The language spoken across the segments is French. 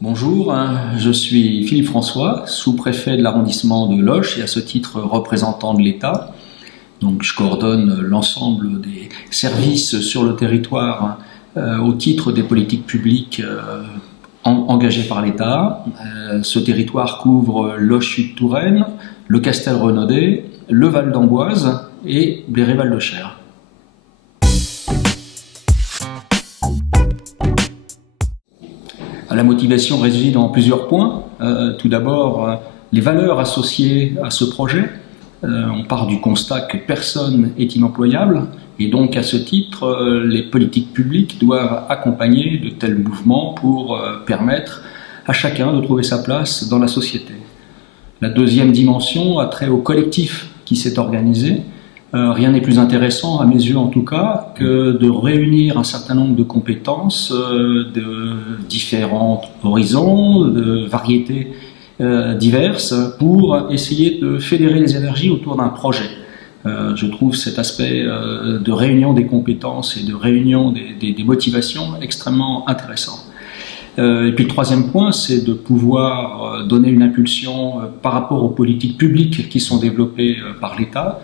Bonjour, je suis Philippe François, sous-préfet de l'arrondissement de Loches et à ce titre représentant de l'État. Donc je coordonne l'ensemble des services sur le territoire au titre des politiques publiques engagées par l'État. Ce territoire couvre Loches-Sud-Touraine, le Castel-Renaudet, le Val d'Amboise et Bléré-Val-de-Cher. La motivation réside en plusieurs points. Tout d'abord, les valeurs associées à ce projet. On part du constat que personne n'est inemployable et donc à ce titre, les politiques publiques doivent accompagner de tels mouvements pour permettre à chacun de trouver sa place dans la société. La deuxième dimension a trait au collectif qui s'est organisé. Rien n'est plus intéressant, à mes yeux en tout cas, que de réunir un certain nombre de compétences de différents horizons, de variétés diverses, pour essayer de fédérer les énergies autour d'un projet. Je trouve cet aspect de réunion des compétences et de réunion des motivations extrêmement intéressant. Et puis le troisième point, c'est de pouvoir donner une impulsion par rapport aux politiques publiques qui sont développées par l'État.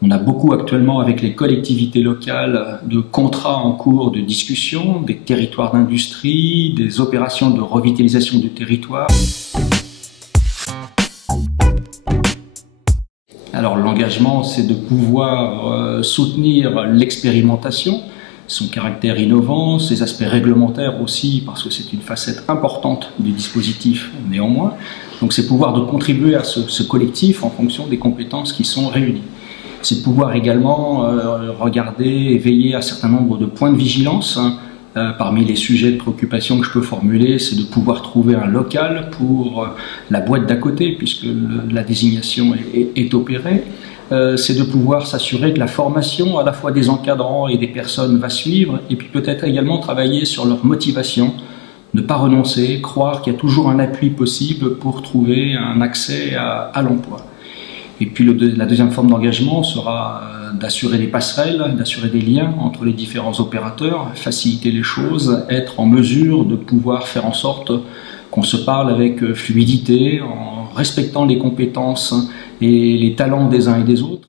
On a beaucoup actuellement avec les collectivités locales de contrats en cours de discussion, des territoires d'industrie, des opérations de revitalisation du territoire. Alors l'engagement, c'est de pouvoir soutenir l'expérimentation, son caractère innovant, ses aspects réglementaires aussi, parce que c'est une facette importante du dispositif néanmoins. Donc c'est pouvoir de contribuer à ce collectif en fonction des compétences qui sont réunies. C'est de pouvoir également regarder et veiller à un certain nombre de points de vigilance. Parmi les sujets de préoccupation que je peux formuler, c'est de pouvoir trouver un local pour la boîte d'à côté, puisque la désignation est opérée. C'est de pouvoir s'assurer que la formation à la fois des encadrants et des personnes va suivre, et puis peut-être également travailler sur leur motivation, ne pas renoncer, croire qu'il y a toujours un appui possible pour trouver un accès à l'emploi. Et puis la deuxième forme d'engagement sera d'assurer des passerelles, d'assurer des liens entre les différents opérateurs, faciliter les choses, être en mesure de pouvoir faire en sorte qu'on se parle avec fluidité, en respectant les compétences et les talents des uns et des autres.